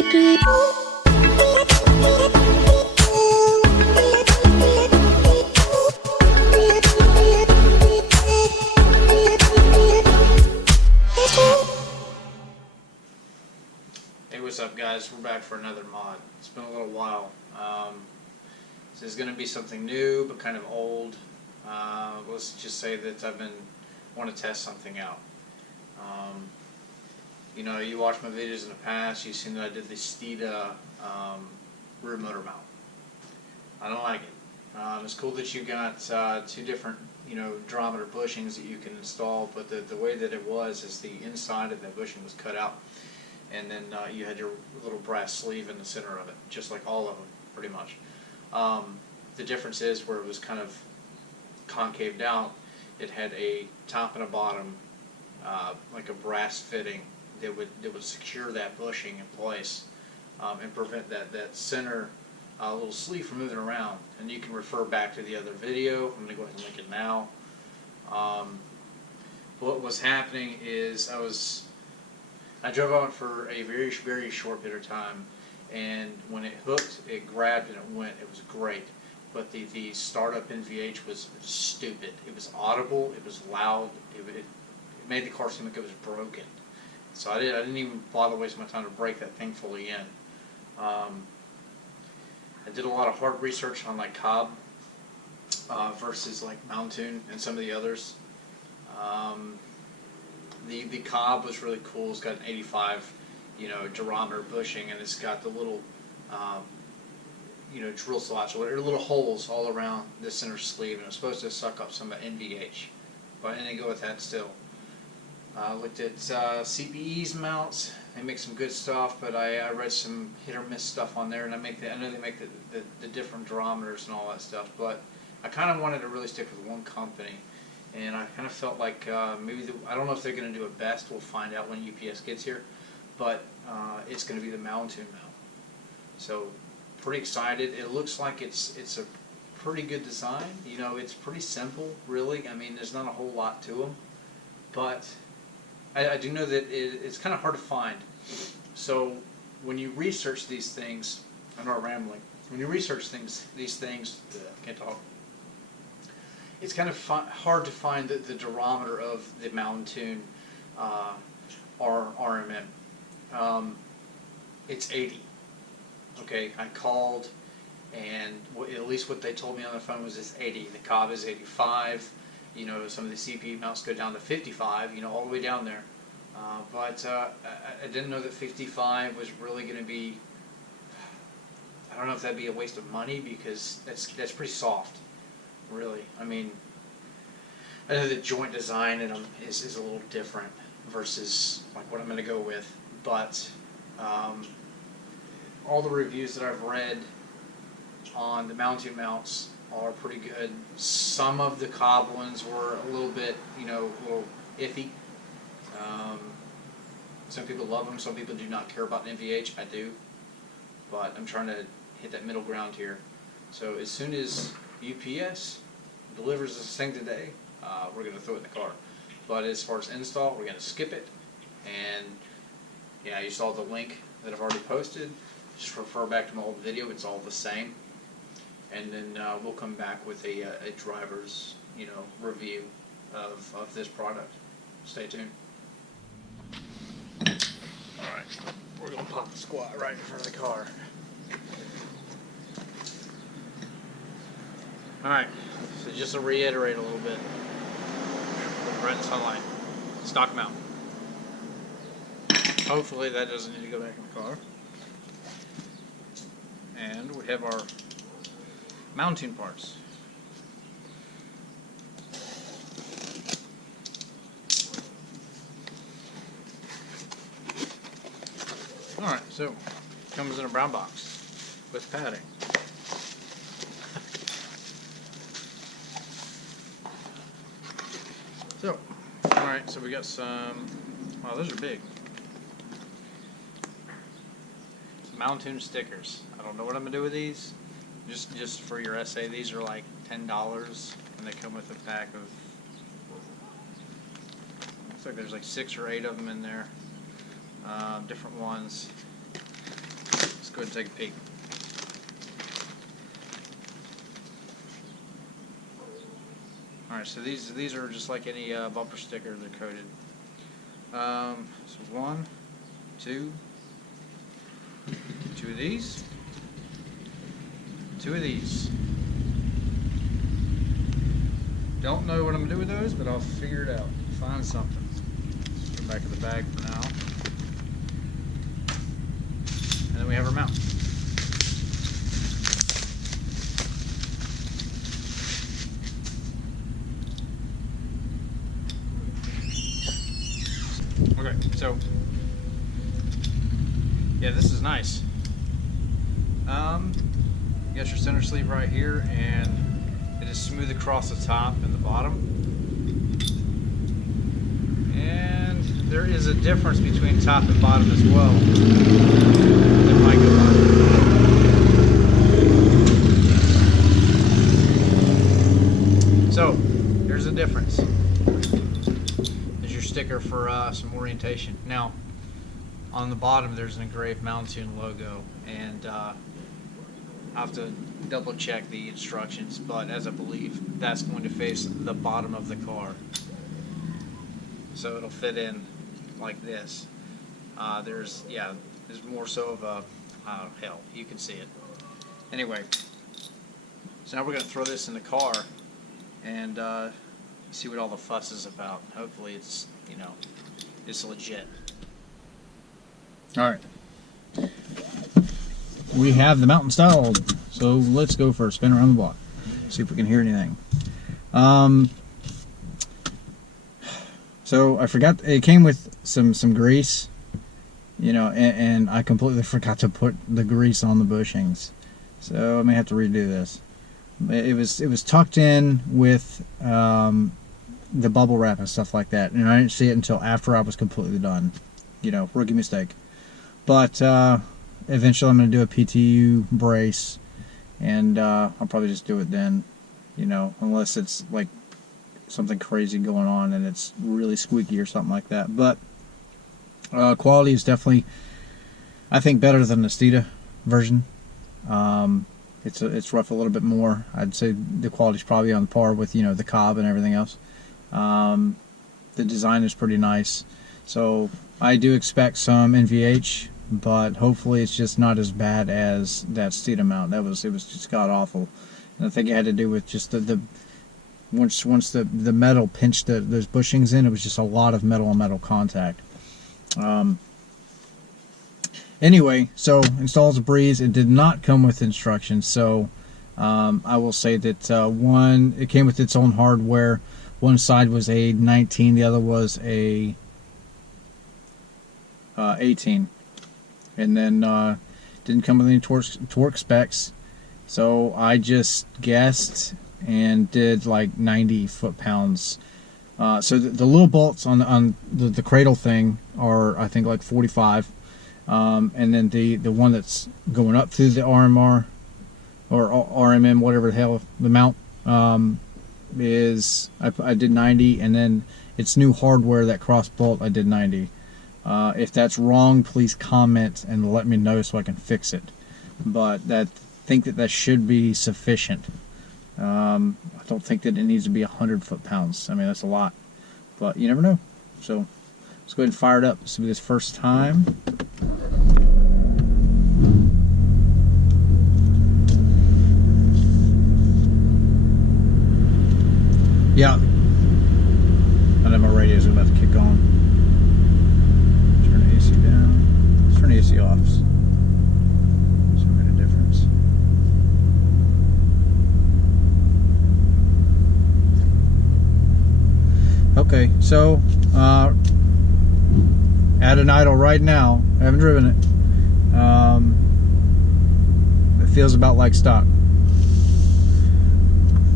Hey, what's up guys? We're back for another mod. It's been a little while. This is going to be something new but kind of old. Let's just say that want to test something out. You know, you watched my videos in the past, you've seen that I did the Steeda rear motor mount. I don't like it. It's cool that you got two different, durometer bushings that you can install, but the way that it was is the inside of that bushing was cut out, and then you had your little brass sleeve in the center of it, just like all of them, pretty much. The difference is where it was kind of concaved out, it had a top and a bottom, like a brass fitting that would secure that bushing in place and prevent that center little sleeve from moving around. And you can refer back to the other video. I'm going to go ahead and link it now. What was happening is I drove on it for a very, very short bit of time, and when it hooked, it grabbed and it went. It was great. But the startup NVH was stupid. It was audible, it was loud, it made the car seem like it was broken. So I didn't even bother wasting my time to break that thing fully in. I did a lot of hard research on like Cobb versus like Mountune and some of the others. The Cobb was really cool. It's got an 85, durometer bushing, and it's got the little, drill slots or little holes all around the center sleeve, and it's supposed to suck up some NVH. But I didn't go with that still. Looked at CPE's mounts. They make some good stuff, but I read some hit or miss stuff on there, and I know they make the different durometers and all that stuff. But I kind of wanted to really stick with one company. And I kind of felt like maybe I don't know if they're going to do it best. We'll find out when UPS gets here. But it's going to be the Mountune mount. So pretty excited. It looks like it's a pretty good design. It's pretty simple, really. I mean, there's not a whole lot to them. But I do know that it's kind of hard to find. So when you research these things, I'm not rambling. When you research these things, I can't talk. It's kind of hard to find the durometer of the Mountune RMM. It's 80. Okay, I called, and at least what they told me on the phone was it's 80. The Cobb is 85. Some of the CP mounts go down to 55. All the way down there. But I didn't know that 55 was really going to be. I don't know if that'd be a waste of money, because that's pretty soft. Really, I mean, I know the joint design in them is a little different versus like what I'm going to go with, but all the reviews that I've read on the Mountune mounts are pretty good. Some of the Cobb ones were a little bit, a little iffy. Some people love them, some people do not care about NVH. I do, but I'm trying to hit that middle ground here. So as soon as UPS delivers this thing today, we're going to throw it in the car. But as far as install, we're going to skip it. And yeah, you saw the link that I've already posted. Just refer back to my old video. It's all the same. And then we'll come back with a driver's review of this product. Stay tuned. All right, we're going to pop the squat right in front of the car. Alright, so just to reiterate a little bit, right in the sunlight, stock mount. Hopefully that doesn't need to go back in the car. And we have our Mountune parts. Alright, so it comes in a brown box with padding. So, alright, so we got some, wow, those are big. Some Mountune stickers. I don't know what I'm going to do with these. Just for your essay, these are like $10, and they come with a pack of, looks like there's like 6 or 8 of them in there. Different ones. let's go ahead and take a peek. Alright, so these are just like any bumper sticker. They're coated. So 1, 2, 2 of these, 2 of these. Don't know what I'm gonna do with those, but I'll figure it out. Find something. Go back in the bag for now. And then we have our mount. Okay, so yeah, this is nice. You got your center sleeve right here, and it is smooth across the top and the bottom. And there is a difference between top and bottom as well. That might go on. So there's a difference. There's your sticker for some orientation. Now, on the bottom there's an engraved Mountune logo, and I'll have to double check the instructions, but as I believe that's going to face the bottom of the car, so it'll fit in like this. There's more so of a hell, you can see it. Anyway, so now we're going to throw this in the car and see what all the fuss is about. Hopefully it's, you know, it's legit. Alright, we have the Mountune installed, so let's go for a spin around the block, see if we can hear anything. So I forgot, it came with some grease, you know, and I completely forgot to put the grease on the bushings, so I may have to redo this. It was tucked in with the bubble wrap and stuff like that, and I didn't see it until after I was completely done. You know, rookie mistake. But eventually I'm going to do a PTU brace, and I'll probably just do it then, you know, unless it's like something crazy going on and it's really squeaky or something like that. But quality is definitely, I think, better than the Steeda version. It's rough a little bit more. I'd say the quality's probably on par with, you know, the Cobb and everything else. The design is pretty nice, so I do expect some NVH, but hopefully it's just not as bad as that Steeda mount. It was just god awful, and I think it had to do with just once the metal pinched those bushings in, it was just a lot of metal on metal contact. Anyway, so installs a breeze. It did not come with instructions, so I will say that it came with its own hardware. One side was a 19, the other was a 18, and then didn't come with any torque specs, so I just guessed and did like 90 foot-pounds. So the little bolts on the cradle thing are, I think, like 45, and then the one that's going up through the RMR or RMM, whatever the hell the mount is, I did 90, and then it's new hardware, that cross bolt, I did 90. If that's wrong, please comment and let me know so I can fix it. But I think that should be sufficient. I don't think that it needs to be 100 foot-pounds. I mean, that's a lot, but you never know. So let's go ahead and fire it up. This will be this first time. Yeah, I know my radio's about to kick on. Turn the AC down. Let's turn the AC off. So we get a difference. Okay, so at an idle right now. I haven't driven it. It feels about like stock.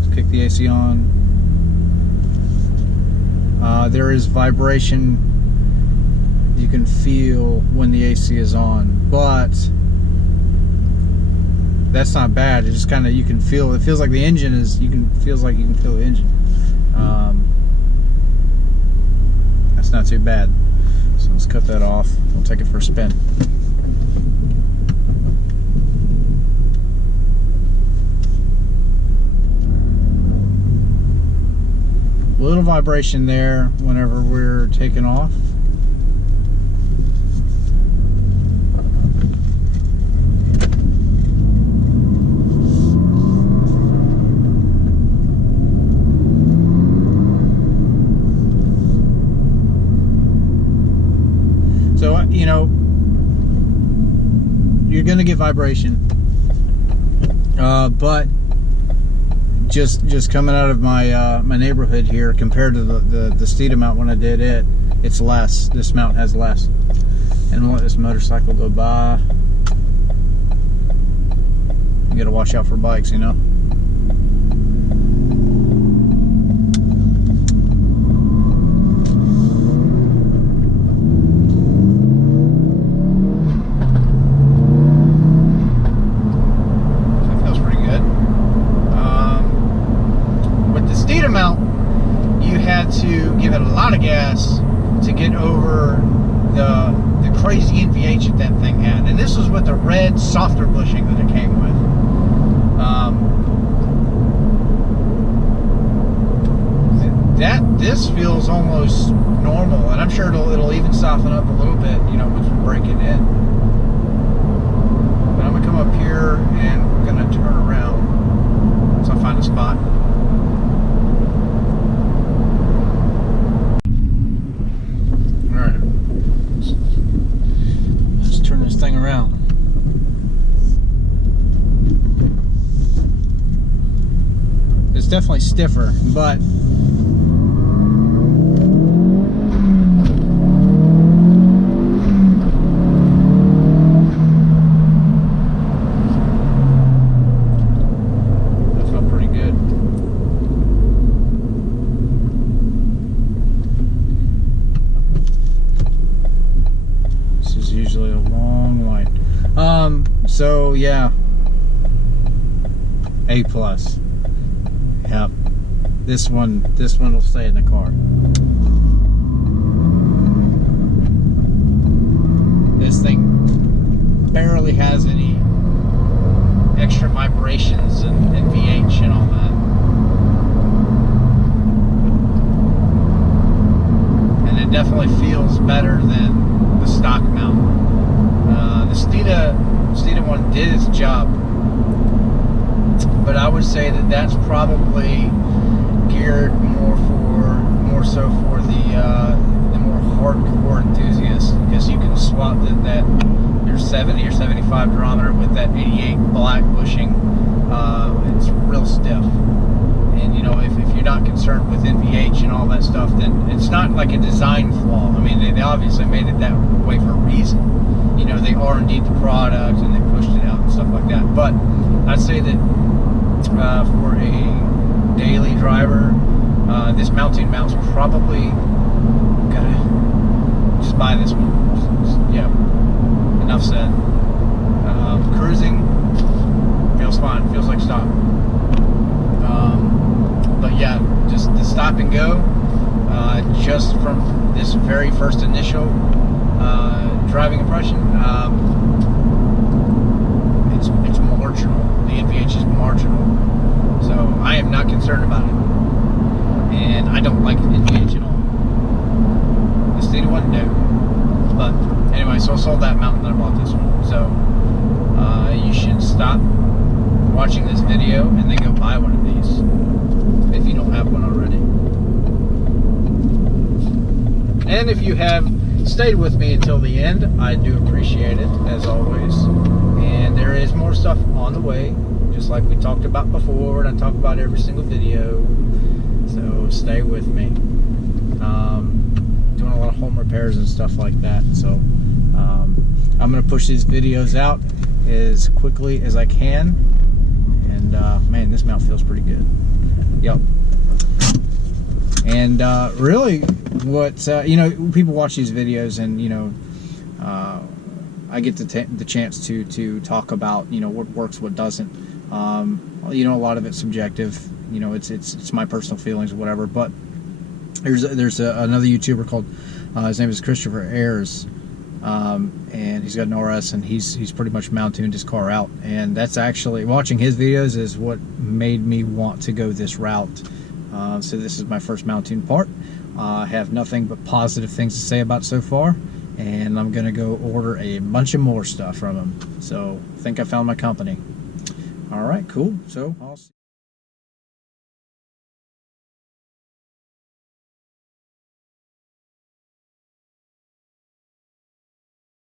Let's kick the AC on. There is vibration you can feel when the AC is on, but that's not bad. It just kind of, you can feel, it feels like the engine is, feels like you can feel the engine. That's not too bad. So let's cut that off. We'll take it for a spin. little vibration there whenever we're taking off. So, you know, you're going to get vibration, but just coming out of my my neighborhood here compared to the Steeda mount when I did it, it's less. This mount has less. And we'll let this motorcycle go by. You got to watch out for bikes, you know. To give it a lot of gas to get over the crazy NVH that thing had, and this was with the red softer bushing that it came with. This feels almost normal, and I'm sure it'll even soften up a little bit, you know, once we break it in. But I'm gonna come up here and we're gonna turn around so I find a spot. Thing around. It's definitely stiffer, but that felt pretty good. This is usually a long line. So yeah, A+. Yep. This one will stay in the car. This thing barely has any extra vibrations and VH and all that. And it definitely feels better than the stock mount. The Steeda one did its job, but I would say that that's probably geared more so for the more hardcore enthusiasts, because you can swap that your 70 or 75 durometer with that 88 black bushing. It's real stiff, and you know, if you're not concerned with NVH and all that stuff, then it's not like a design flaw. I mean, they obviously made it that way for a reason. You know, they R&D'd the product and they pushed it out and stuff like that. But I'd say that for a daily driver, this Mountune mount's probably gotta just buy this one. Yeah, enough said. Cruising feels fine, feels like stock. But yeah, just the stop and go, just from this very first initial driving impression, it's marginal. The NVH is marginal, so I am not concerned about it, and I don't like NVH at all. The Steeda one, no. But anyway, so I sold that mount and I bought this one. So you should stop watching this video and then go buy one of these if you don't have one already. And if you have stayed with me until the end, I do appreciate it, as always. And there is more stuff on the way, just like we talked about before, and I talk about every single video. So stay with me. Doing a lot of home repairs and stuff like that. So I'm going to push these videos out as quickly as I can. And man, this mount feels pretty good. Yep. And really, what you know, people watch these videos, and you know, I get the chance to talk about, you know, what works, what doesn't. You know, a lot of it's subjective. You know, it's my personal feelings or whatever. But there's another YouTuber called his name is Christopher Ayers, and he's got an RS, and he's pretty much Mountuned his car out. And that's actually, watching his videos is what made me want to go this route. So this is my first Mountune part. I have nothing but positive things to say about it so far, and I'm gonna go order a bunch of more stuff from them. So I think I found my company. All right, cool. So I'll see.